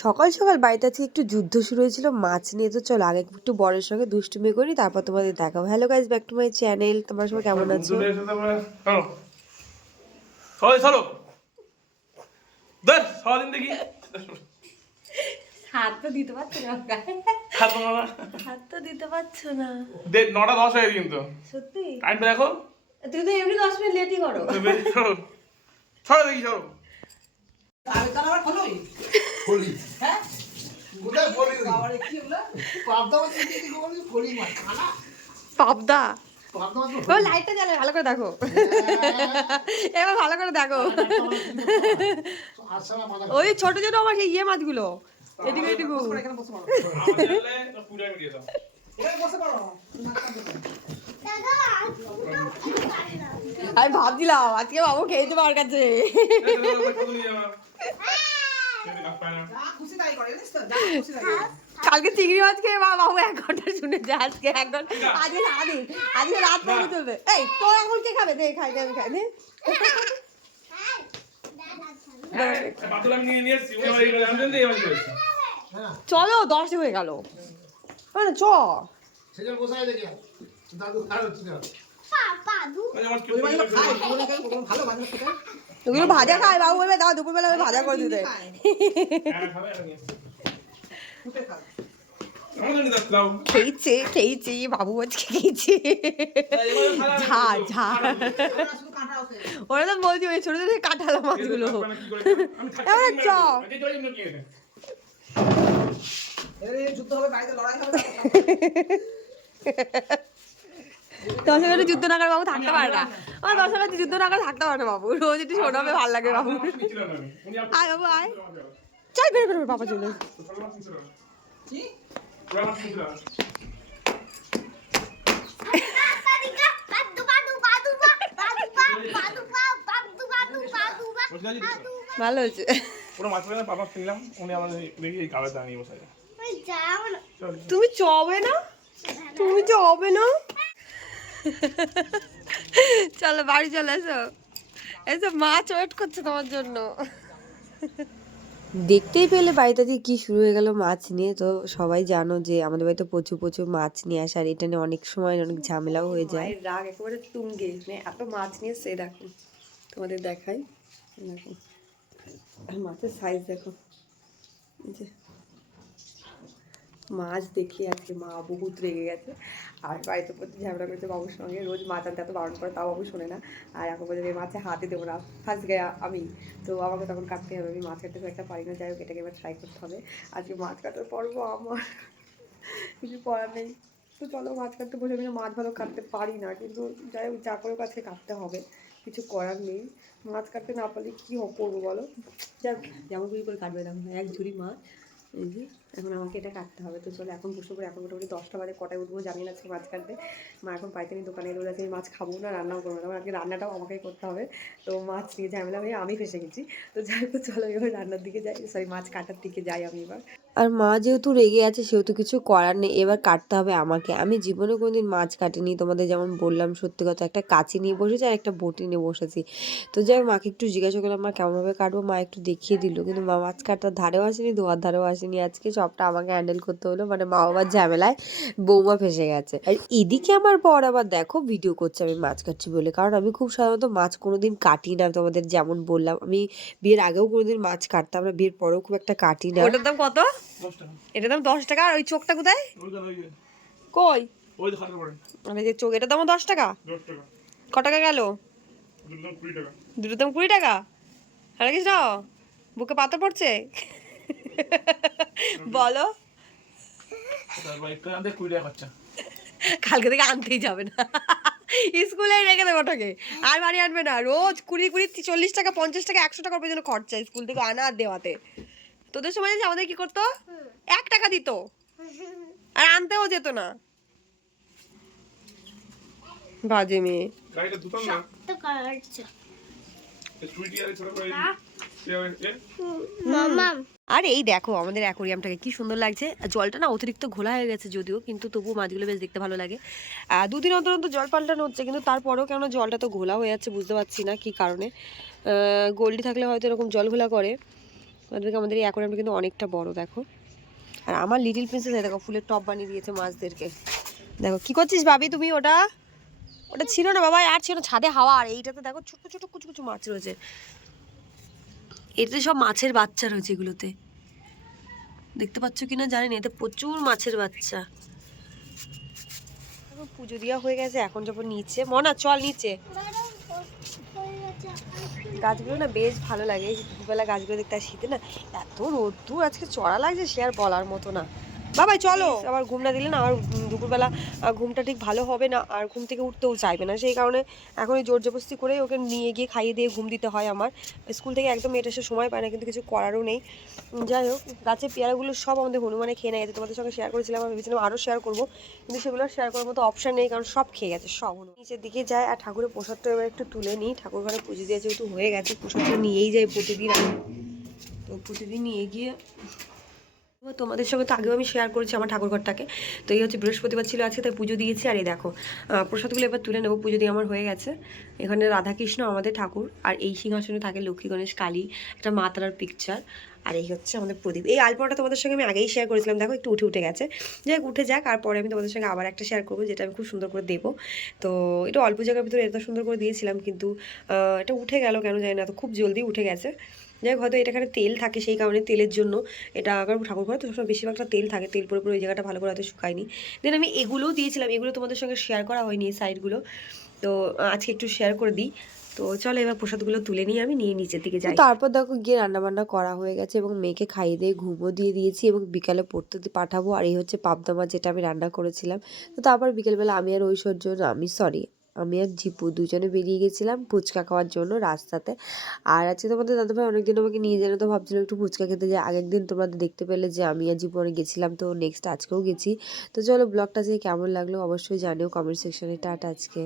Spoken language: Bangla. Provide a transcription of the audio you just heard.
সকাল সকাল বাড়িতে আজকে একটু যুদ্ধ শুরু হয়েছিল মাছ নিয়ে। তো চলো আগে একটু বরের সঙ্গে দুষ্টুমি করি, তারপর তোমাদের দেখাবো। Hello guys, back to my channel. তোমরা সবাই কেমন আছো? হাত তো দিতে পারছো না, হাত তো দিতে পারছো না। 9:10 হয়ে কিন্তু সত্যি টাইমটা দেখো। তুমি তো এমনি 10 মিনিট লেটই করো। ছড়ো দেখি, ছড়ো। আমি তো আবার খোলোই খোলি হ্যাঁ গুলা খোলি বাবারে কি হলো পাবদা মাছ কি বলি খোলি মাছ খানা পাবদা। পাবদা মাছ ও লাইটটা জ্বালে, ভালো করে দেখো। এবার ভালো করে দেখো। আসলে মাথা ওই ছোট ছোট আমার সেই ইয়ে মাছগুলো, এদিকে এদিকে। এখানে বসে পড়ো আমাদের জানলে তো পুরো মিলিয়ে দাও। এখানে বসে পড়ো আমি ভাবছিলাম আজকে বাবু খেয়েছে আমার কাছে। খুশি তাই করে জানিস তো যা খুশি তাই করে কালকে চিংড়ি মাছ খেয়ে বাবু 1 ঘন্টা শুনেছে, আজকে 1 ঘন্টা। আজকে সারাদিন, আজকে রাত পর্যন্ত চলবে। এই তোর এখন কে খাবে? দে খাই, আমি খাই। দে হ্যাঁ চলো, 10 হয়ে গেল। মানে চ সেজন্য বসাই দেখি দাদু খাওয়া হচ্ছে না ভালো বাজার থেকে ওগুলো ভাজা খায় বাবু, বলবে দাও দুপুরবেলা আমি ভাজা করে দিতে। খেয়েছে খেয়েছে বাবু, আজকে খেয়েছে। ঝা ঝা শুধু কাঁটা আছে ওরা তো বলছি ওই ছোট ছোট কাঁঠালা মাছগুলো। এবারে চ এই যুদ্ধ হবে বাড়িতে লড়াই হবে দশ মিনিট যুদ্ধ না করে বাবু থাকতে পারে না। আমার 10 মিনিট যুদ্ধ না করে থাকতে পারে না বাবু। রোজ একটু শোনাবে, ভালো লাগে বাবু। আয় বাবু আয়, চল বেরো বেরো, বাবা চলে। কি ভালো হয়েছে। পুরো মাছ পেলে পাপা কিনলাম, উনি আমাদের দেখি এই কাবে দাঁড়িয়ে বসে আছে। চল তুমি চবে না, তুমি চবে না। চলো বাড়ি চলে এসো, এসো মাছ ওয়েট করছে তোমার জন্য। দেখতেই পেলে বাড়িতে দিয়ে কি শুরু হয়ে গেল মাছ নিয়ে। তো সবাই জানো যে আমাদের বাড়িতে প্রচুর প্রচুর মাছ নিয়ে আসে, আর এটা নিয়ে অনেক সময় অনেক ঝামেলাও হয়ে যায়। রাগ একেবারে তুঙ্গে, এত মাছ নিয়ে সে দেখো, তোমাদের দেখাই। দেখো মাছের সাইজ দেখো, এই যে মাছ দেখে আজকে মা বহুত রেগে গেছে। আর বাড়িতে প্রতি ঝামেলা করেছে বাবুর সঙ্গে, রোজ মাছ আনতে এত বারণ করে, তাও বাবু শোনে না। আর এখন বলছে যে মাছে হাতে দেবো না, ফার্স্ট গায়ে আমি, তো আমাকে তখন কাটতে হবে। আমি মাছ কাটতে খুব একটা পারি না, যাই হোক এটাকে এবার ট্রাই করতে হবে। আজকে মাছ কাটার পর্ব আমার, কিছু করার নেই। তো চলো মাছ কাটতে বসে, আমি মাছ ভালো কাটতে পারি না, কিন্তু যাই হোক যা করে কাছে কাটতে হবে, কিছু করার নেই। মাছ কাটতে না পারলে কী করবো বলো। যাক যেমন করে কাটবে, দেখো এক ঝুড়ি মাছ, এই যে এখন আমাকে এটা কাটতে হবে। তো চলো এখন বসে পড়ে, এখন মোটামুটি 10টা বাজে, কটায় উঠবো জানি না আজকে মাছ কাটতে। মা এখন পাইকারি দোকানে এলো, আছে মাছ খাবো না, রান্নাও করবো না, আজকে রান্নাটাও আমাকেই করতে হবে। তো মাছ নিয়ে ঝামেলা হয়ে আমি ফেসে গেছি। তো যাই হোক চলো এবার রান্নার দিকে যাই, সরি মাছ কাটার দিকে যাই আমি এবার। আর মা যেহেতু রেগে আছে সেহেতু কিছু করার নেই, এবার কাটতে হবে আমাকে। আমি জীবনে কোনোদিন মাছ কাটিনি, তোমাদের যেমন বললাম সত্যি কথা, একটা কাঁচি নিয়ে বসেছি আর একটা বটি নিয়ে বসেছি। তো যাই হোক মাকে একটু জিজ্ঞাসা করলাম মা কেমনভাবে কাটবো, মা একটু দেখিয়ে দিল, কিন্তু মা মাছ কাটার ধারেও আসেনি, ধোয়ার ধারেও আসেনি। আজকে সবটা আমাকে হ্যান্ডেল করতে হলো, মানে মা বাবার ঝামেলায় বৌমা ফেসে গেছে। আর এদিকে আমার বর আবার দেখো ভিডিও করছে আমি মাছ কাটছি বলে, কারণ আমি খুব সাধারণত মাছ কোনোদিন কাটি না। তোমাদের যেমন বললাম আমি বিয়ের আগেও কোনোদিন মাছ কাটতাম না, বিয়ের পরেও খুব একটা কাটি না। ওটার দাম কত? 10 টাকা। এটার দাম 10 টাকা। আর ওই চোখটা কোথায়? ওই যে কই? ওই যে খাতে পড়ে মানে যে চোখ, এটার দামও 10 টাকা? 10 টাকা। ক টাকা গেল? দুটো 20 টাকা। দুটোর দাম 20 টাকা। হ্যাঁ কিছু বুকে পাতা পড়ছে। বলো তারপর একটা আনতে 20 টাকা খরচা। কালকে থেকে আনতেই যাবে না, স্কুলে রেখে দেবো ওটাকে, আর বাড়ি আনবে না। রোজ 20 20 40 টাকা 50 টাকা 100 টাকার পর্যন্ত খরচা স্কুল থেকে আনা আর দেওয়াতে। তোদের সময় যে আমাদের কি করতো, 1 টাকা দিত আর আনতেও যেত না। বাজে মেয়ে। গাড়িটা দুটাম না সুইটি আর ছোট করে আর এই দেখো আমাদের অ্যাকোরিয়ামটাকে কি সুন্দর লাগছে। জলটা না অতিরিক্ত ঘোলা হয়ে গেছে যদিও, কিন্তু তবুও মাছগুলো বেশ দেখতে ভালো লাগে। 2 দিন অন্তর অন্তর জল পাল্টানো হচ্ছে, কিন্তু তারপরেও কেন জলটা তো ঘোলা হয়ে যাচ্ছে বুঝতে পারছি না কি কারণে। গোল্ডি থাকলে হয়তো এরকম জল ঘোলা করে। ওদেরকে আমাদের এই অ্যাকোয়ারিয়ামটা কিন্তু অনেকটা বড় দেখো। আর আমার লিটল প্রিন্সেস দেখো ফুলের টব বানিয়ে দিয়েছে মাছদেরকে। দেখো কি করছিস ভাবি তুমি? ওটা ওটা ছিল না বাবা, আর ছিল ছাদে হাওয়া। আর এইটাতে দেখো ছোট ছোট কুচু কুচু মাছ রয়েছে, এটাতে সব মাছের বাচ্চা রয়েছে। এগুলোতে দেখতে পাচ্ছ কিনা জানি না, এতে প্রচুর মাছের বাচ্চা। পুজো দেওয়া হয়ে গেছে, এখন যখন নিচে মনা চল নিচে। গাছগুলো না বেশ ভালো লাগে, দুপুরবেলা গাছগুলো দেখতে। আর শীতে না এত রোদ্দুর আজকে চড়া লাগছে, সে আর বলার মতো না। বাবাই চলো, আবার ঘুম না দিলে না আমার দুপুরবেলা ঘুমটা ঠিক ভালো হবে না, আর ঘুম থেকে উঠতেও চাইবে না। সেই কারণে এখনই জোর জবরদস্তি করে ওকে নিয়ে গিয়ে খাইয়ে দিয়ে ঘুম দিতে হয় আমার। স্কুল থেকে একদম এটা সে সময় পায় না, কিন্তু কিছু করারও নেই। যাই হোক, গাছের পেয়ারাগুলো সব আমাদের হনুমানে খেয়ে নেয়। তোমাদের সঙ্গে শেয়ার করেছিলাম, আমি ভেবেছিলাম আরও শেয়ার করবো, কিন্তু সেগুলো শেয়ার করার মতো অপশান নেই, কারণ সব খেয়ে গেছে সব। নিচের দিকে যায় আর ঠাকুরের প্রসাদটা এবার একটু তুলে নিই। ঠাকুর ঘরে পুজো দিয়ে যেহেতু হয়ে গেছে, প্রসাদটা নিয়েই যাই প্রতিদিন আমি। তো প্রতিদিন নিয়ে গিয়ে তোমাদের সঙ্গে তো আগেও আমি শেয়ার করেছি আমার ঠাকুরঘরটাকে। তো এই হচ্ছে বৃহস্পতিবার ছিল আজকে, তাই পুজো দিয়েছি। আর এই দেখো প্রসাদগুলো এবার তুলে নেবো, পুজো দিয়ে আমার হয়ে গেছে। এখানে রাধাকৃষ্ণ আমাদের ঠাকুর, আর এই সিংহাসনে থাকে লক্ষ্মী গণেশ কালী, একটা মা তারার পিকচার। আর এই হচ্ছে আমাদের প্রদীপ। এই আলপনাটা তোমাদের সঙ্গে আমি আগেই শেয়ার করেছিলাম, দেখো একটু উঠে গেছে। যাই হোক, উঠে যাক, আর পরে আমি তোমাদের সঙ্গে আবার একটা শেয়ার করবো, যেটা আমি খুব সুন্দর করে দেবো। তো এটা অল্প জায়গার ভিতরে এত সুন্দর করে দিয়েছিলাম, কিন্তু এটা উঠে গেল কেন জানি না, তো খুব জলদি উঠে গেছে। যাই হোক, হয়তো এটাখানে তেল থাকে, সেই কারণে তেলের জন্য এটা। কারণ ঠাকুর ঘরে তো সবসময় বেশিরভাগটা তেল থাকে, তেল পরে পরে ওই জায়গাটা ভালো করে হয়তো শুকায়নি। দেন আমি এগুলোও দিয়েছিলাম, এগুলো তোমাদের সঙ্গে শেয়ার করা হয়নি এই সাইডগুলো, তো আজকে একটু শেয়ার করে দিই। তো চলো এবার প্রসাদগুলো তুলে নিয়ে আমি নিয়ে নিচের দিকে যাই। তারপর দেখো গিয়ে রান্নাবান্না করা হয়ে গেছে, এবং মেয়েকে খাইয়ে দিয়ে ঘুমও দিয়ে দিয়েছি, এবং বিকালে পড়তে পাঠাবো। আর এই হচ্ছে পাবদা মাছ, যেটা আমি রান্না করেছিলাম। তো তারপর বিকেলবেলা আমি আর আমি আর জিপু দুজনে বেরিয়ে গেছিলাম ফুচকা খাওয়ার জন্য রাস্তাতে। আর আজকে তোমাদের দাদাভাই অনেকদিন আমাকে নিয়ে যেন, তো ভাবছিলাম একটু ফুচকা খেতে যাই। আগের দিন তোমরা দেখতে পেলে যে আমি আর জিপু অনেক গেছিলাম, তো নেক্সট আজকেও গেছি। তো চলো ব্লগটা যে কেমন লাগলো অবশ্যই জানিও কমেন্ট সেকশনে। টাটা আজকে।